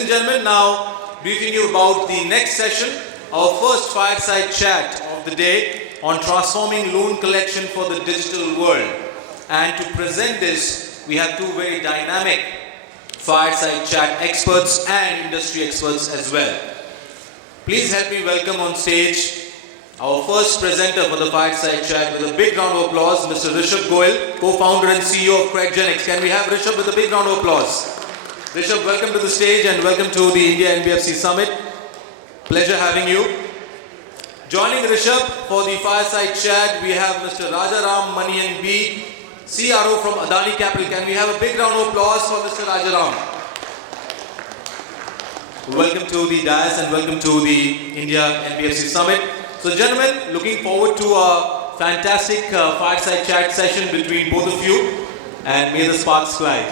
and gentlemen, now briefing you about the next session, our first fireside chat of the day on transforming loan collection for the digital world. And to present this, we have two very dynamic fireside chat experts and industry experts as well. Please help me welcome on stage our first presenter for the fireside chat with a big round of applause, Mr. Rishabh Goel, co-founder and CEO of Credgenics. Can we have Rishabh with a big round of applause? Rishabh, welcome to the stage and welcome to the India NBFC Summit. Pleasure having you. Joining Rishabh for the fireside chat, we have Mr. Rajaram Manian B, CRO from Adani Capital. Can we have a big round of applause for Mr. Rajaram? Welcome to the dais and welcome to the India NBFC Summit. So gentlemen, looking forward to a fantastic fireside chat session between both of you, and may the sparks fly.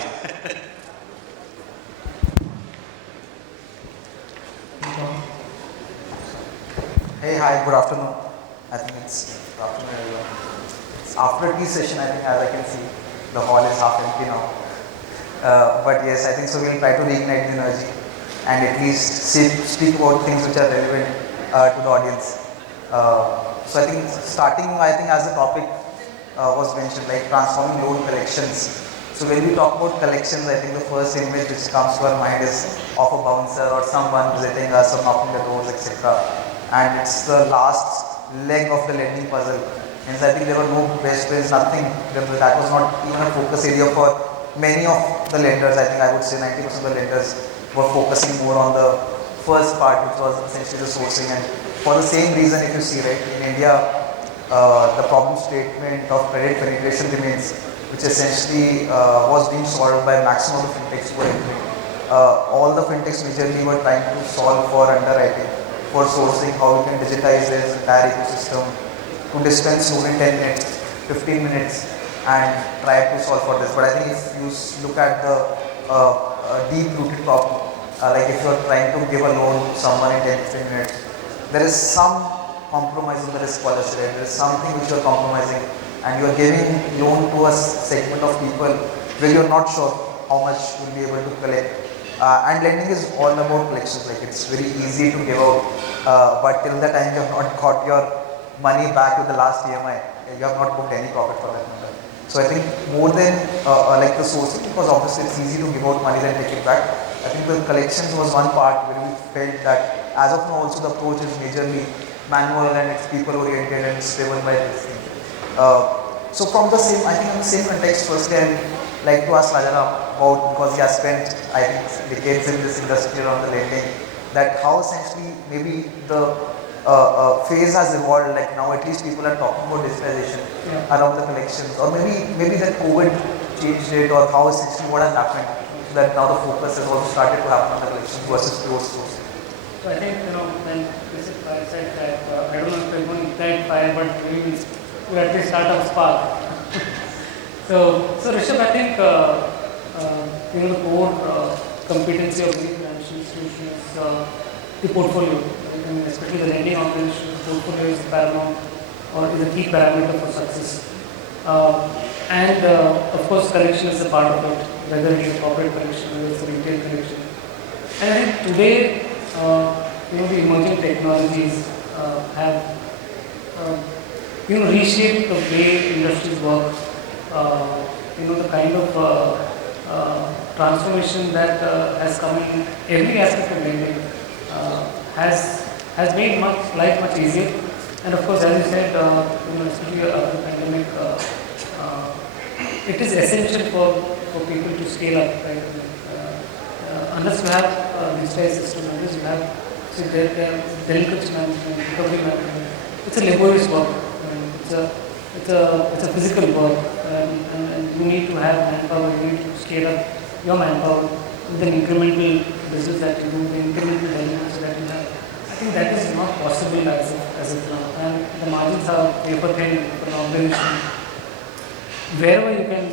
Hey, hi, good afternoon. I think it's good afternoon everyone. It's after tea session, I think, as I can see, the hall is half empty now. But yes, I think so we'll try to reignite the energy and at least speak about things which are relevant to the audience. So I think starting, as the topic was mentioned, like transforming loan collections. So when we talk about collections, I think the first image which comes to our mind is of a bouncer or someone visiting us or knocking the doors, etc. And it's the last leg of the lending puzzle. Hence, I think there were no best friends, nothing. That was not even a focus area for many of the lenders. I think I would say 90% of the lenders were focusing more on the first part, which was essentially the sourcing. And for the same reason, if you see, right, in India, the problem statement of credit penetration remains, which essentially was being solved by maximum of the fintechs who were entering. All the fintechs majorly were trying to solve for underwriting, for sourcing, how we can digitize this entire ecosystem, to dispense loan in 10 minutes, 15 minutes, and try to solve for this. But I think if you look at the deep-rooted problem, like if you are trying to give a loan to someone in 10, 15 minutes, there is some compromise on the risk policy, right? There is something which you are compromising, and you are giving loan to a segment of people where you are not sure how much you will be able to collect. And lending is all about collections. Like it's very easy to give out, but till the time you have not got your money back with the last EMI, you have not booked any profit for that matter. So I think more than like the sourcing, because obviously it's easy to give out money then take it back. I think the collections was one part where we felt that as of now also the approach is majorly manual and it's people oriented and it's driven by this thing. So from the same, I think in the same context, firstly I'd like to ask Rajaram about, because he has spent I think decades in this industry around the lending, that how essentially maybe the phase has evolved, like now at least people are talking about digitization around the collections, or maybe that COVID changed it, or how essentially what has happened, so that now the focus has also started to happen on the collections versus pure sourcing. So I think, when this is fireside chat, I don't know if we're going to ignite fire, but maybe we at least start off spark. So Rishabh, I think, the core competency of the financial institution is the portfolio. And especially the lending organization, the portfolio is paramount or is a key parameter for success. And of course, collection is a part of it, whether it is corporate collection, whether it's a retail collection. And I think today, the emerging technologies have reshaped the way industries work. The kind of transformation that has come in every aspect of lending has made life much easier. And of course, as you said, especially after the pandemic, it is essential for people to scale up. Right? Unless you have a digitized system, unless you have delinquency management, recovery management, it's a laborious work. It's a physical work, and you need to have manpower. You need to scale up your manpower with an incremental business that you do, the incremental delinquency that you have. I think that is not possible as of now, and the margins are paper thin for an organization. Wherever you can,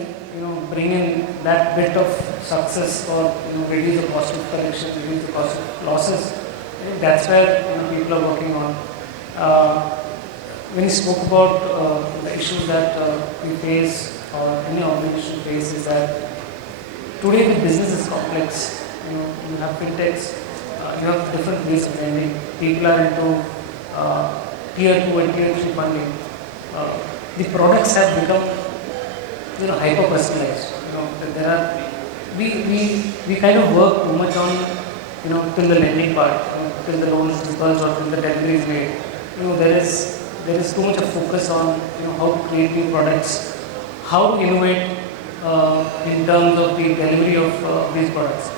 bring in that bit of success or reduce the cost of collection, reduce the cost of losses, I think that's where people are working on. When you spoke about the issues that we face or any organization faces, that today the business is complex you have fintechs, you have different ways of lending. People are into tier 2 and tier 3 funding. The products have become hyper personalized. There are we kind of work too much on till the lending part, till the loan is disbursed or till the delivery is made. There is too much of focus on how to create new products, how to innovate in terms of the delivery of these products.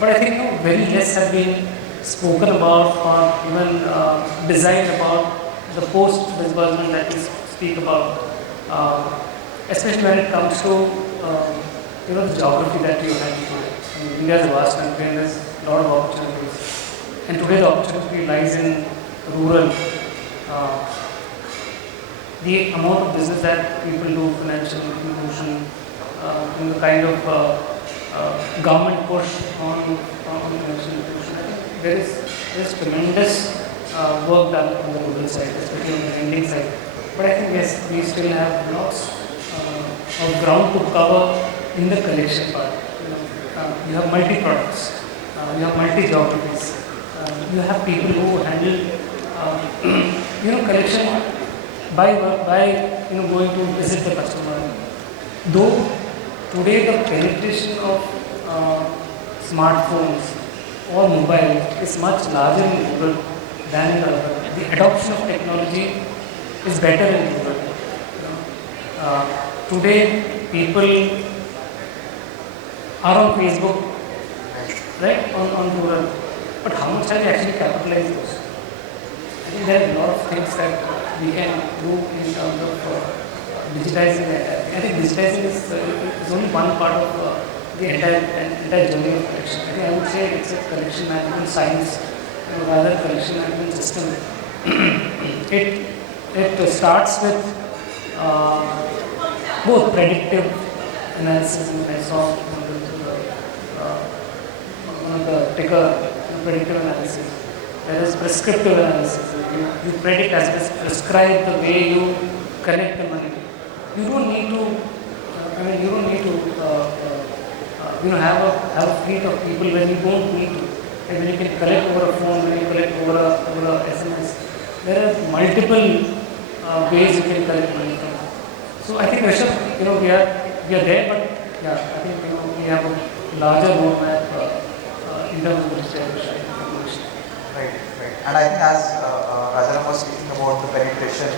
But I think very less have been spoken about or even designed about the post disbursement that we speak about, especially when it comes to the geography that you have today. India is a vast country and there's a lot of opportunities. And today the opportunity lies in rural. The amount of business that people do, financial inclusion, the kind of government push on financial inclusion. There is tremendous work done on the rural side, especially on the lending side. But I think yes, we still have lots of ground to cover in the collection part. You have multi products, you have multi geographies, you have people who handle collection by going to visit the customer. Though today the penetration of smartphones or mobile is much larger in rural than in urban. The adoption of technology is better in rural. Today people are on Facebook, right, on rural. But how much have we actually capitalized those? I think there are a lot of things that we can do in terms of digitizing that. I think digitizing is only one part of the entire journey of collection. I think I would say it's a collection management science rather collection management system. It starts with both predictive analysis, and I saw one of the ticker predictive analysis. There is prescriptive analysis. You predict as well as prescribe the way you collect the money. You don't need to. You don't need to. Have a fleet of people when you don't need to. And when you can collect over a phone, when you collect over a SMS, there are multiple ways you can collect money from. So I think Rishabh, we are there, but yeah, I think we have a larger roadmap in terms of digitization. Right. And I think as Rajaram was speaking about the penetration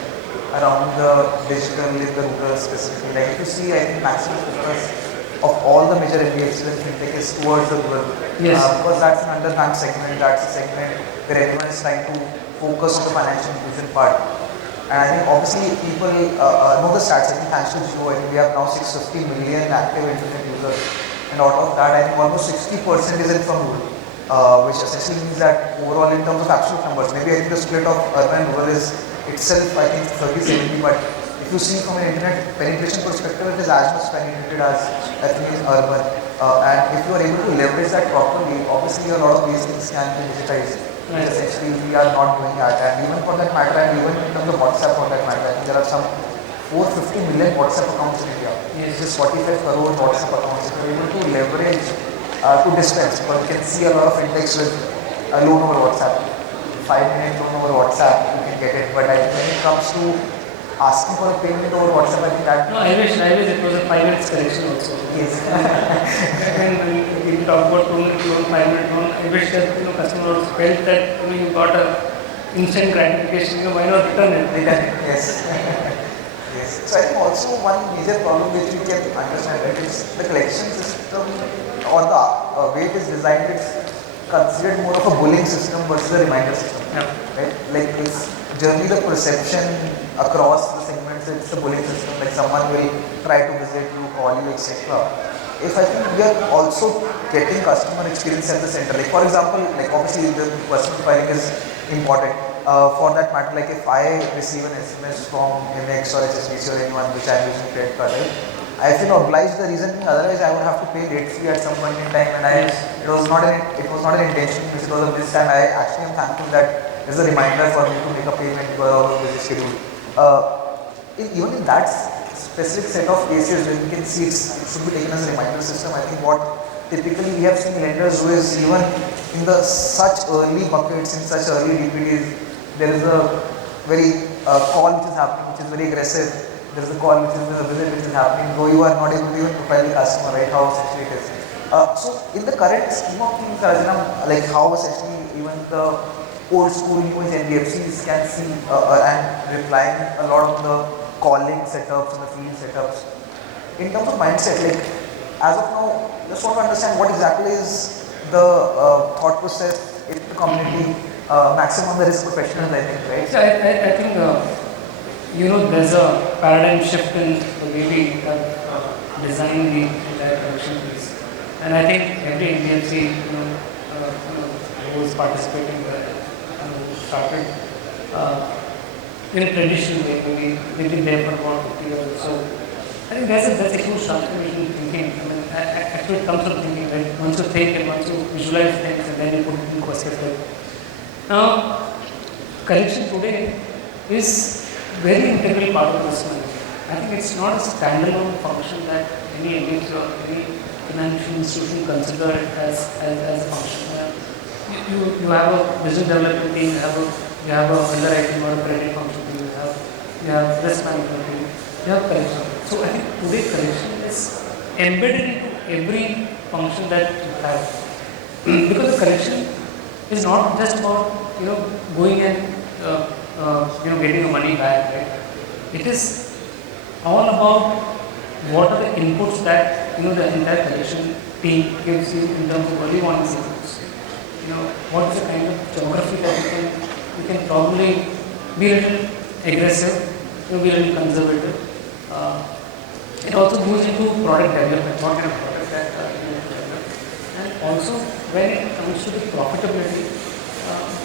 around the digital in the rural specifically, like if you see, I think maximum focus of all the major NBFCs and fintech is towards the rural. Yes. Because that's an underbanked segment, that's a segment where everyone is trying to focus on the financial inclusion part. And I think obviously people know the stats. I think thanks to Jio, I think we have now 650 million active internet users. And out of that, I think almost 60% is in from rural. Which essentially means that overall in terms of absolute numbers, maybe I think the split of urban and rural is itself I think 30-70, but if you see from an internet penetration perspective, it is as much penetrated as I think in urban. And if you are able to leverage that properly, obviously a lot of these things can be digitized. Right. Essentially we are not doing that. And even for that matter, and even in terms of WhatsApp for that matter, I think there are some 450 million WhatsApp accounts in India. Yes. Just 45 crore WhatsApp accounts. If you are able to leverage to dispense, because you can see a lot of fintechs with a loan over WhatsApp. 5-minute loan over WhatsApp, you can get it. But I think when it comes to asking for a payment over WhatsApp, I think that... No, I wish it was a 5 minutes collection also. Yes. When we talk about 2-minute loan, 5-minute loan, I wish that customers felt that you got a instant gratification, why not return it? Yes. Yes. So I think also one major problem which we can understand, right, is the collection system or the way it is designed, it's considered more of a bullying system versus a reminder system. Yeah. Right? Like it's generally the perception across the segments, it's a bullying system, like someone will try to visit you, call you, etc. If I think we are also getting customer experience at the center, like for example, like obviously the personal profiling is important. For that matter, like if I receive an SMS from MX or HSBC or anyone which I am using credit card, right, I feel obliged, the reason being otherwise I would have to pay late fee at some point in time, and it was not an intention, it was a miss, and I actually am thankful that there's a reminder for me to make a payment because of a busy schedule. Even in that specific set of cases where you can see it should be taken as a reminder system, I think what typically we have seen lenders who is even in the such early buckets, in such early DPDs, there is a very call which is happening, which is very aggressive. There is a call which is a visit which is happening, though you are not able to even profile the customer, right? How essentially it is. So in the current scheme of things, Rajaram, like how essentially even the old school NBFCs can see and replying a lot of the calling setups and the field setups. In terms of mindset, like as of now, just want to understand what exactly is the thought process in the community, maximum the risk professionals, I think, right? So I think there's a paradigm shift in the way we design the entire collection piece, and I think every NBFC who is participating there started in a traditional way. We've been there for about 50 years or so. I think that's a huge transformation in thinking. I mean, actually it comes from thinking, right? Once you think and once you visualize things and then you put it in perspective. Now, collection today is very integral part of this management. I think it's not a standalone function that any NBFC or any financial institution consider it as a function. You have a business development team, you have a underwriting or a credit function team, you have risk management team, you have collection. So I think today collection is embedded into every function that you have. Because the collection is not just about going and getting your money back, right? It is all about what are the inputs that the entire collection team gives you in terms of early warning signals. What is the kind of geography that you can probably be a little aggressive, be a little conservative. It also goes into product development, what kind of product that you want to develop. And also when it comes to the profitability,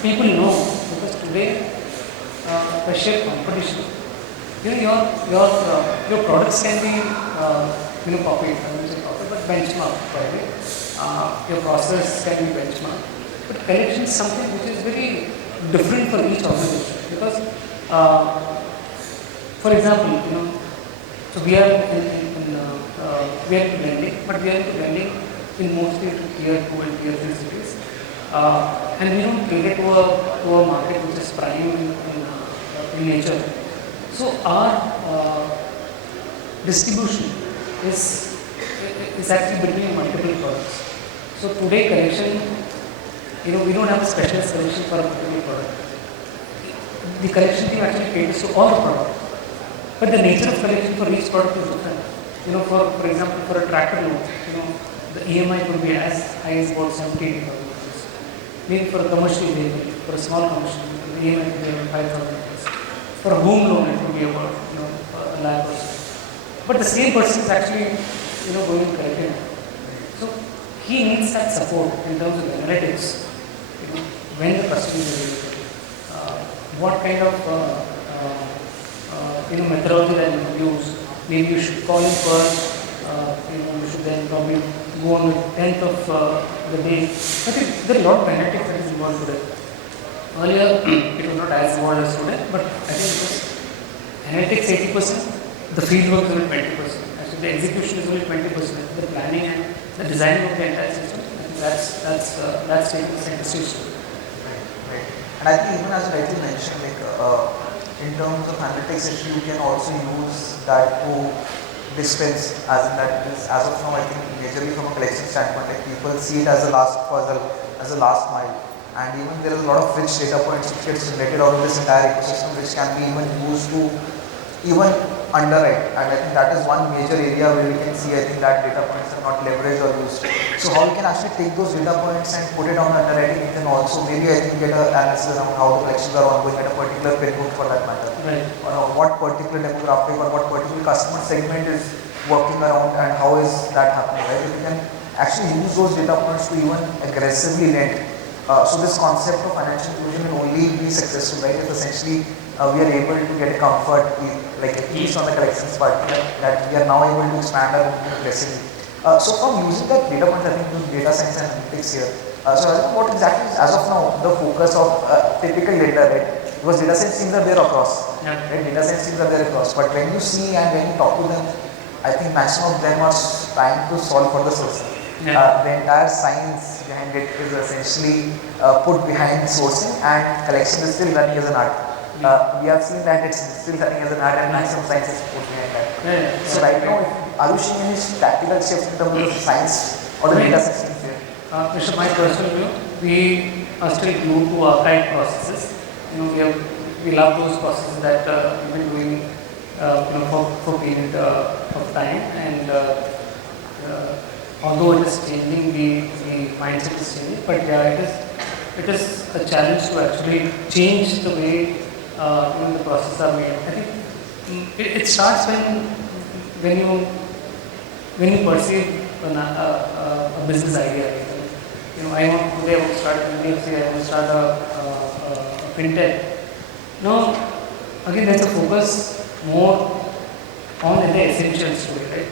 people know, because today the sheer competition, your products can be copied, I won't say copied, but benchmarked probably. Your process can be benchmarked. But collection is something which is very different for each organization, because for example, so we are we are into lending, but we are into lending in mostly tier 2 and tier 3 cities, and we don't cater to a market which is prime in nature. So our distribution is actually between multiple products. So today collection, we don't have a specialist collection for a particular product. The collection team actually caters to all the products. But the nature of collection for each product is different. For example, for a tractor loan, the EMI could be as high as about 70,000 rupees. Maybe for a commercial vehicle, for a small commercial vehicle, the EMI could be around 5,000 rupees. For a home loan, it could be about a lakh or so. But the same person is actually going to collect it. So he needs that support in terms of analytics. When the customer is available, what kind of methodology that you use. Maybe you should call him first, you should then probably go on the 10th of the day. I think there are a lot of analytics that is involved today. Earlier, it was not as involved as today, but I think it was analytics 80%, the field work is only 20%. Actually, the execution is only 20%. The planning and the design of the entire system, I think that's taking center stage. Right. And I think even as you rightly mentioned, in terms of analytics, you can also use that to dispense, as in that is, as of now, I think majorly from a collection standpoint, people see it as a last puzzle, as a last mile. And even there is a lot of rich data points which gets generated out of this entire ecosystem, which can be even used to even underwrite. And I think that is one major area where we can see, I think that data points are not leveraged or used. So how we can actually take those data points and put it on underwriting, we can also maybe I think get an analysis around how the collections are ongoing at a particular pin code for that matter. Right. Or what particular demographic or what particular customer segment is working around and how is that happening, right? If we can actually use those data points to even aggressively lend. So this concept of financial inclusion will only be successful, right, if essentially we are able to get a comfort, like at least on the collections part, that we are now able to expand our aggressively. So from using that data points, I think data science and analytics here. So what exactly is, as of now, the focus of typical data, right? Because data science teams are there across, right? Data science teams are there across. But when you see and when you talk to them, I think maximum of them are trying to solve for the source. The entire science behind it is essentially put behind sourcing, and collection is still running as an art. We have seen that it's still running as an art, and maximum science is put behind that. So right now, are you seeing any tactical shift in terms of science or the data systems here? Rishabh, my personal view, we are still glued to archive processes. We love those processes that we've been doing for a period of time, and although it is changing, the mindset is changing, but yeah, it is a challenge to actually change the way the processes are made. I think it starts when you perceive a business idea. I want today I want to start an NBFC, I want to start a fintech. No, again, there's a focus more on the essentials to it, right?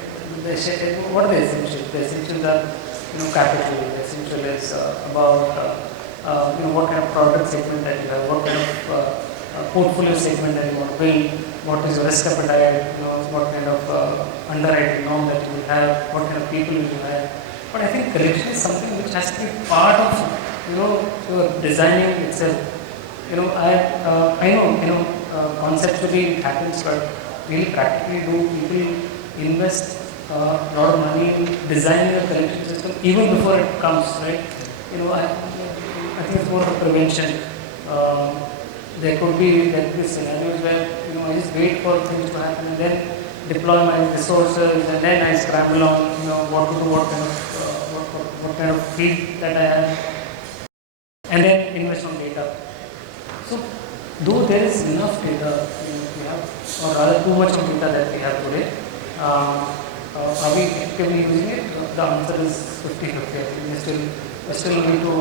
What are the essentials? The essentials are, capital. The essential is about, what kind of product segment that you have, what kind of portfolio segment that you want to build, what is your risk appetite, what kind of underwriting norm that you will have, what kind of people you will have. But I think collection is something which has to be part of, your designing itself. I know, conceptually it happens, but really practically do people invest a lot of money in designing a collection system even before it comes, right? I think it's more of a prevention. There could be scenarios where, I just wait for things to happen and then deploy my resources, and then I scramble on, what to do, what kind of fleet that I have, and then invest on data. So, though there is enough data we have, or rather too much of data that we have today, are we actively using it? The answer is 50-50. I think we still need to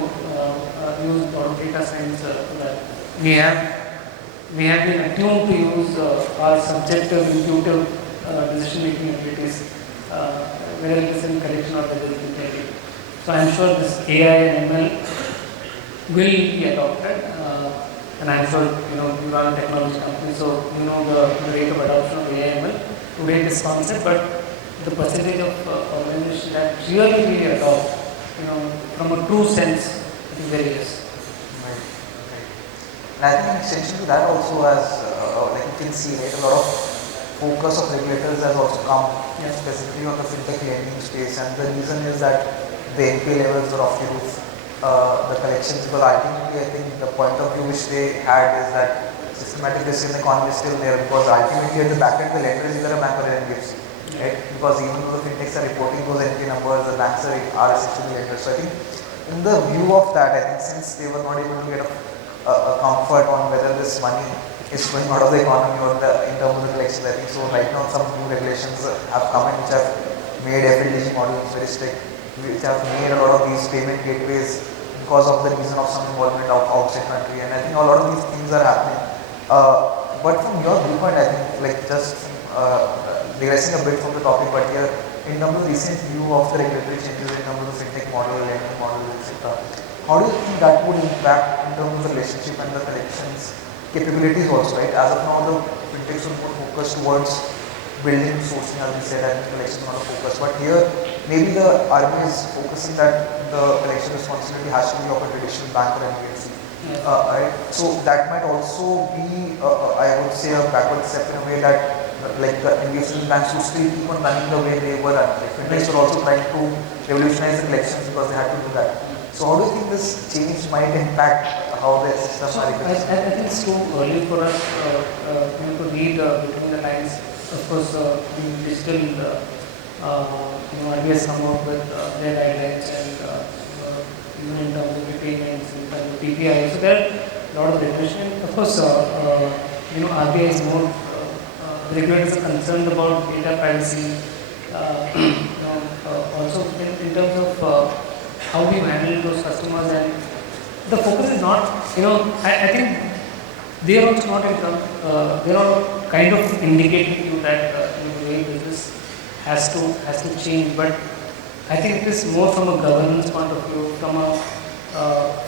use a lot of data science for that. We have been attuned to use our subjective, intuitive decision-making abilities, whether it is in collection or whether it is in trading. So I'm sure this AI and ML will be adopted, and I'm sure you run a technology company, so you know the rate of adoption of AI and ML. Today it is constant, but the percentage of organizations that really adopt, from a true sense, I think very less. Right. And I think extension to that also, as like you can see, right, a lot of focus of regulators has also come specifically on the fintech lending space, and the reason is that the NPA levels are off the roof. The collections, because ultimately I think the point of view which they had is that systematic risk in the economy is still there, because ultimately at the back end the lender is either a bank or an NBFC, right? Because even though the fintechs are reporting those NPA numbers, the banks are essentially lenders. So I think in the view of that, I think since they were not able to get a comfort on whether this money is going out of the economy or in terms of the collections, I think so right now some new regulations have come in which have made FLDG models very strict, which have made a lot of these payment gateways because of the reason of some involvement of outside country, and I think a lot of these things are happening. But from your viewpoint, I think, like just digressing a bit from the topic, but here in terms of recent view of the regulatory changes in terms of the fintech model, lending model, etc., how do you think that would impact in terms of the relationship and the collections capabilities also, right? As of now, the fintechs are more focused towards building, sourcing, as we said, and collection not a focus. But here, maybe the RBI is focusing that the collection responsibility has to be of a traditional bank or NBFC. Right? So that might also be, I would say, a backward step in a way that, like the NBFC banks would still keep on running the way they were running. Like fintechs were also trying to revolutionize the collections because they had to do that. So how do you think this change might impact how the systems are? I think it's too early for us to read between the lines. Of course, the digital RBI has come out with their guidelines, and even in terms of repayments, in terms of PPI. So there are a lot of regulation. Of course, RBI is more, regulators are concerned about data privacy. Also in terms of how we handle those customers, and the focus is not, I think they are also not in terms, they are kind of indicating you that the way business has to change, but I think it is more from a governance point of view, from a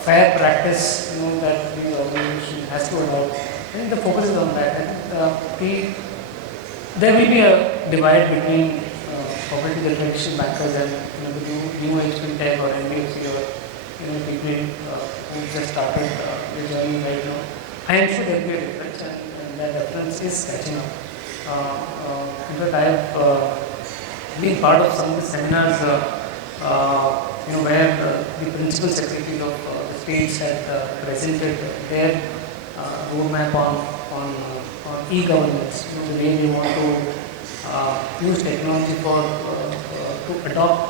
fair practice, that the organization has to adopt. I think the focus is on that. I think there will be a divide between obviously the traditional bankers and the new age fintech or NBFC or people who just started their journey right now, I am sure there will be a difference, and that difference is catching up. In fact, I have been part of some of the seminars, where the principal secretaries of the states had presented their roadmap on e-governance, the way they want to use technology to adopt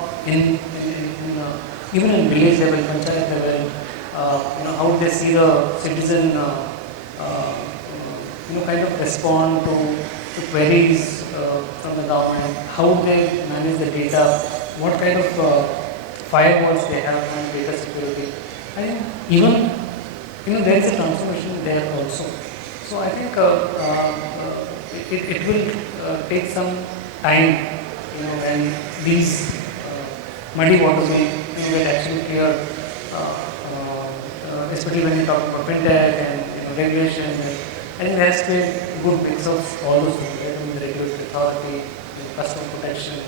even in village level, panchayat level, how they see the citizen, kind of respond to queries from the government, how they manage the data, what kind of firewalls they have on data security. I think even there is a transformation there also. So I think it will take some time, when these muddy waters will get actually clear, especially when you talk about fintech and regulation. I think there has to be a good mix of all those things, the regulatory authority, customer protection,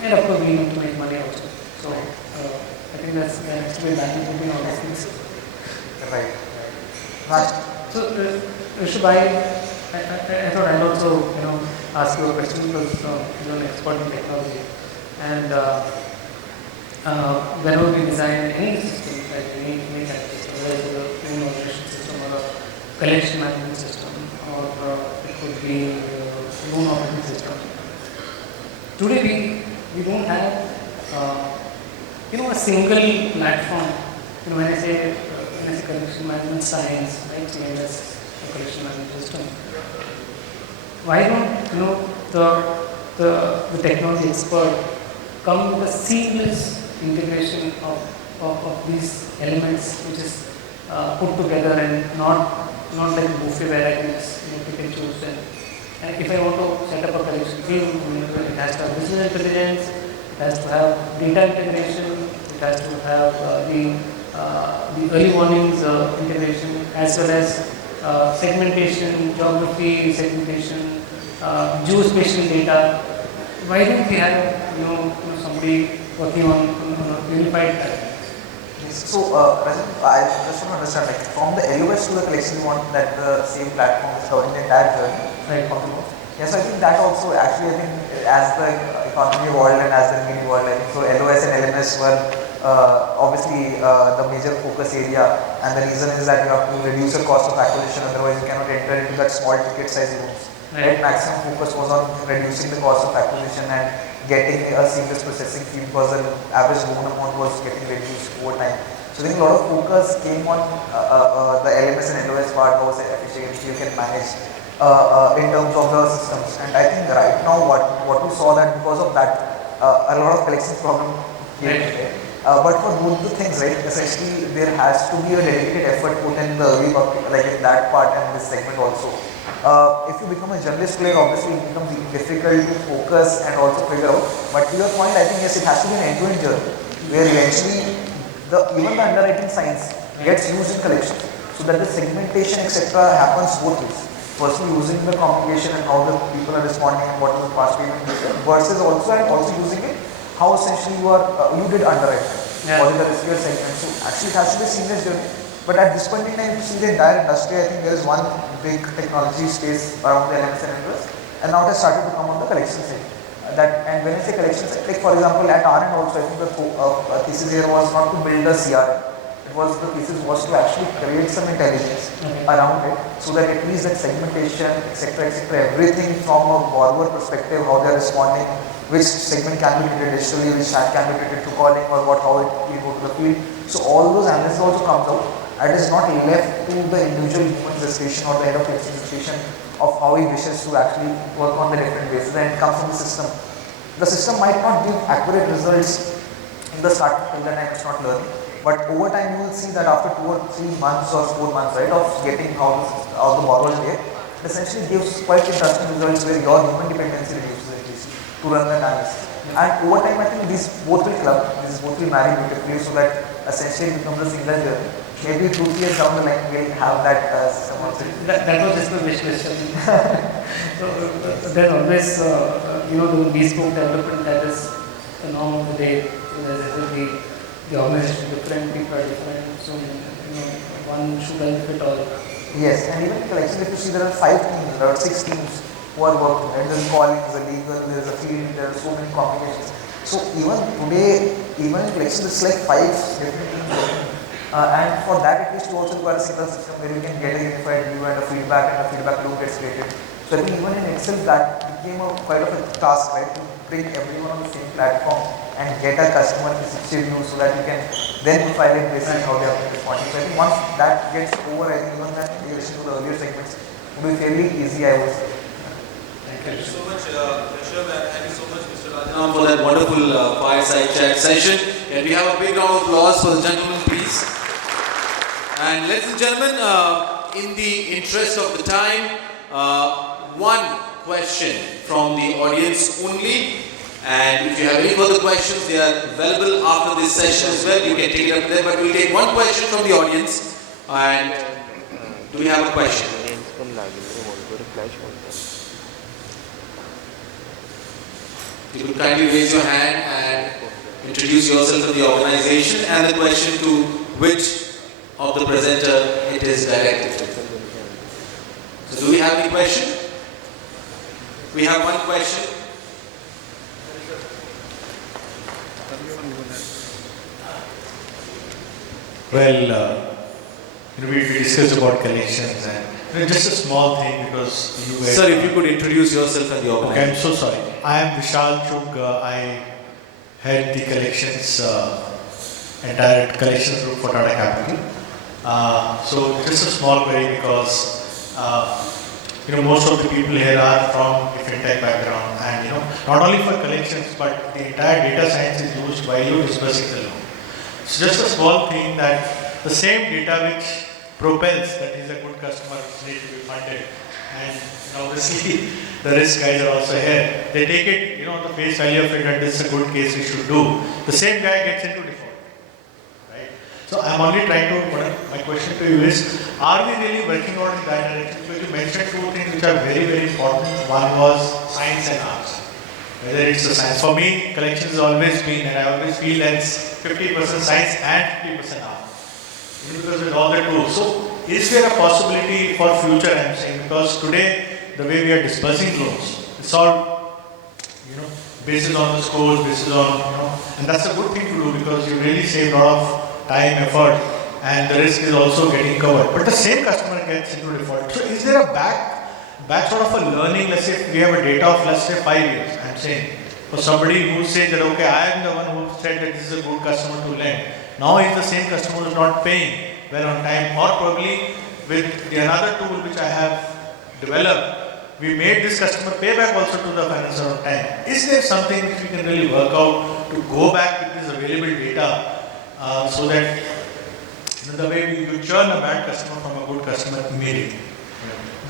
and of course we need to make money also. So I think there has to be a balance between all these things. Right. So Rishabh, I thought I'd also ask you a question because you're an expert in technology, and whenever we design any system, like any kind of system, whether it's a loan origination system or a collection management system, or it could be a loan operating system. Today we don't have a single platform. When I say collection management science, right, CMS, collection management system. Why don't the technology expert come with a seamless integration of these elements, which is put together and not like a buffet where I can just pick and choose. And if I want to set up a collection team, it has to have business intelligence, it has to have data integration, it has to have the early warnings integration, as well as segmentation, geography segmentation, geospatial data. Why don't we have somebody working on a unified platform? So, Rajaram, I just want to understand, like, from the LOS to the collection, you want that the same platform is covering the entire journey. Right. Yes, I think that also actually, I think, as the economy evolved and as the need evolved, I think so LOS and LMS were obviously the major focus area, and the reason is that you have to reduce your cost of acquisition, otherwise you cannot enter into that small ticket size loans. Right. Maximum focus was on reducing the cost of acquisition and getting a seamless processing fee, because the average loan amount was getting reduced over time. So I think a lot of focus came on the LMS and LOS part, how efficiently you can manage in terms of the systems. And I think right now what we saw that because of that a lot of collections problem came in. But for both the things, right, essentially there has to be a dedicated effort put in the early work, like in that part and this segment also. If you become a generalist player, obviously it becomes difficult to focus and also figure out. But to your point, I think yes, it has to be an end-to-end journey where eventually even the underwriting science gets used in collection, so that the segmentation etc. happens both ways. Firstly, using the communication and how the people are responding and what is the past payment versus also using it how essentially you did underwrite what is the riskier segment. So actually it has to be a seamless journey. But at this point in time, you see the entire industry, I think there is one big technology space around the LMS and LMS, and now it has started to come on the collection side. And when I say collection side, like for example at our end also, I think the thesis here was not to build a CRM. The thesis was to actually create some intelligence around it, so that at least that segmentation, etc., everything from a borrower perspective, how they are responding, which segment can be treated digitally, which can be treated through calling, or how it will go to the field. So all those analysis also comes out. It is not left to the individual human gestation or the head of collection gestation of how he wishes to actually work on the different bases, and it comes from the system. The system might not give accurate results in the start till the time it's not learning, but over time you will see that after 2 or 3 months or 4 months, right, of getting how the borrower is there, it essentially gives quite interesting results where your human dependency reduces at least to run the analysis. And over time I think these both will club, these both will marry beautifully, so that essentially it becomes a single journey. Maybe 2-3 years down the line we'll have that system also. That was just my wish list. So there's always the bespoke development that is the norm of the day. So there's the organization different, people are different, so one should benefit all. Yes, and even in collection, if you see, there are 5 teams, there are 6 teams who are working. Right? There's calling, there's a legal, there's a field, there are so many combinations. So even today, even in collection, it's like 5 different teams working. And for that, at least you also require a single system where you can get a unified view and a feedback loop gets created. So I think even in itself, that became quite of a task, right, to bring everyone on the same platform and get a customer 360 view so that you can then file it based on how they are responding. So I think once that gets over, I think even that relation to the earlier segments will be fairly easy, I would say. Thank you so much, Rishabh, and thank you so much, Mr. Rajaram, for that wonderful fireside chat session. And we have a big round of applause for the gentleman, please. And ladies and gentlemen, in the interest of the time, one question from the audience only. And if you have any further questions, they are available after this session as well. You can take it up there, but we'll take one question from the audience. And do we have a question? You could kindly raise your hand and introduce yourself and the organization and the question to which of the presenter it is directed to. So do we have any question? We have one question. Well, we discussed about collections and just a small thing because you guys... Sir, if you could introduce yourself and the Okay, organization. I'm so sorry. I am Rishabh. I head the collections, entire collections group for Tata Capital. So just a small query because most of the people here are from a fintech background and not only for collections but the entire data science is used while you disbursing the loan. So just a small thing that the same data which propels that he's a good customer need to be funded and obviously the risk guys are also here. They take it on the face value of it and this is a good case we should do. The same guy gets into default. Right? So I'm only trying to, my question to you is, are we really working out in that direction? Because you mentioned 2 things which are very, very important. One was science and arts. Whether it's the science. For me, collections has always been, and I always feel it's 50% science and 50% art. Because with all the tools. So, is there a possibility for future, I'm saying, because today, the way we are disbursing loans, it's all, based on the scores, based on, and that's a good thing to do because you really save a lot of time, effort, and the risk is also getting covered. But the same customer gets into default. So, is there a back sort of a learning, let's say if we have a data of let's say 5 years, I'm saying, for somebody who says that okay, I am the one who said that this is a good customer to lend. Now is the same customer who is not paying well on time, or probably with another tool which I have developed, we made this customer pay back also to the financier on time. Is there something which we can really work out to go back with this available data so that the way you churn a bad customer from a good customer immediately?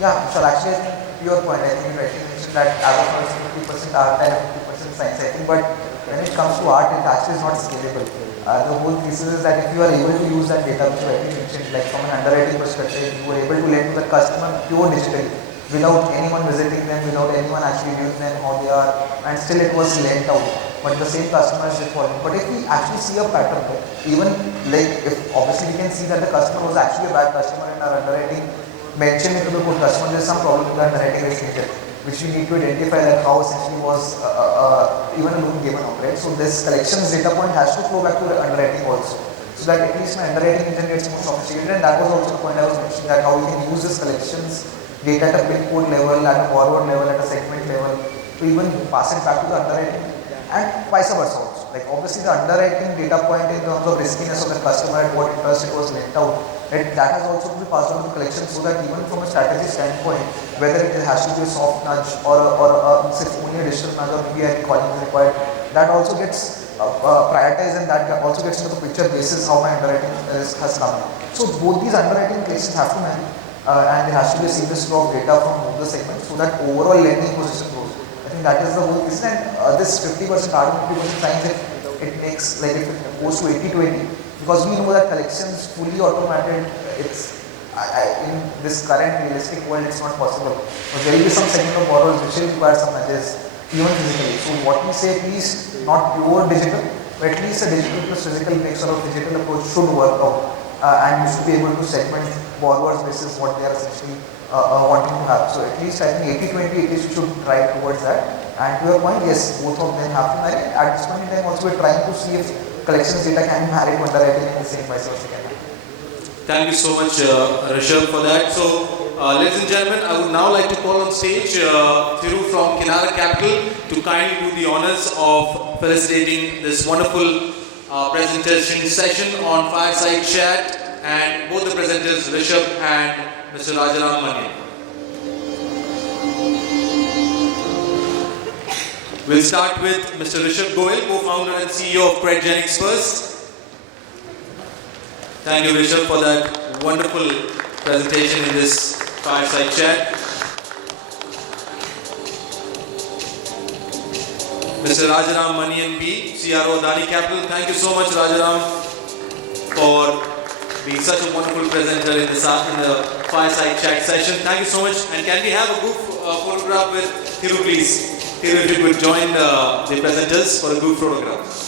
Yeah, so actually, I think to your point, I think you rightly mentioned that as of now it's 50% art and 50% science, I think, but when it comes to art, it actually is not scalable. The whole thesis is that if you are able to use that data, which you rightly mentioned, like from an underwriting perspective, you were able to lend to the customer pure digitally, without anyone visiting them, without anyone actually viewing them, how they are, and still it was lent out. But the same customer is defaulting. But if we actually see a pattern, even like if obviously we can see that the customer was actually a bad customer in our underwriting, mention it to the good customer, there is some problem with the underwriting risk nature, which we need to identify like how essentially was even a loan given out, right? So this collections data point has to flow back to the underwriting also, so that at least my underwriting engine gets more sophisticated. And that was also the point I was mentioning, that how we can use this collections data at a pin code level, at a forward level, at a segment level, to even pass it back to the underwriting, and vice versa also. Like obviously the underwriting data point in terms of riskiness of the customer, at what interest it was lent out, right, that has also to be passed on to collection, so that even from a strategy standpoint, whether it has to be a soft nudge or only a digital nudge or maybe a calling is required, that also gets prioritized, and that also gets into the picture basis how my underwriting risk has come in. So both these underwriting cases have to marry, and there has to be a seamless flow of data from both the segments, so that overall lending ecosystem grows. I think that is the whole reason, and this 50% art and 50% science, it makes, like if it goes to 80-20, because we know that collections fully automated, it's in this current realistic world it's not possible. But there will be some segment of borrowers which will require some nudges, even physically. So what we say, at least not pure digital, but at least a digital plus physical mix or a digital approach should work out. And you should be able to segment borrowers basis what they are essentially wanting to have. So at least I think 80-20, at least you should try towards that. And to your point, yes, both of them have to marry. At this point in time also we're trying to see if collections data can be married to underwriting and the same vice versa can happen. Thank you so much, Rishabh, for that. So, ladies and gentlemen, I would now like to call on stage Thiru from Kinara Capital to kindly do the honors of facilitating this wonderful presentation session on Fireside Chat, and both the presenters, Rishabh and Mr. Rajaram Manian. We'll start with Mr. Rishabh Goel, co-founder and CEO of Credgenics first. Thank you, Rishabh, for that wonderful presentation in this Fireside Chat. Mr. Rajaram Manian B, CRO Adani Capital. Thank you so much, Rajaram, for being such a wonderful presenter in the Fireside Chat session. Thank you so much. And can we have a group photograph with Thiru, please? Thiru, if you could join the presenters for a group photograph.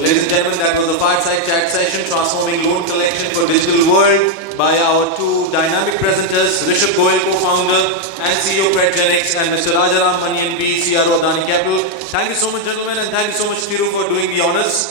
Ladies and gentlemen, that was the Fireside Chat session, transforming loan collection for digital world, by our two dynamic presenters, Rishabh Goel, co-founder and CEO Credgenics, and Mr. Rajaram Manian B, CRO Adani Capital. Thank you so much, gentlemen, and thank you so much, Thiru, for doing the honors.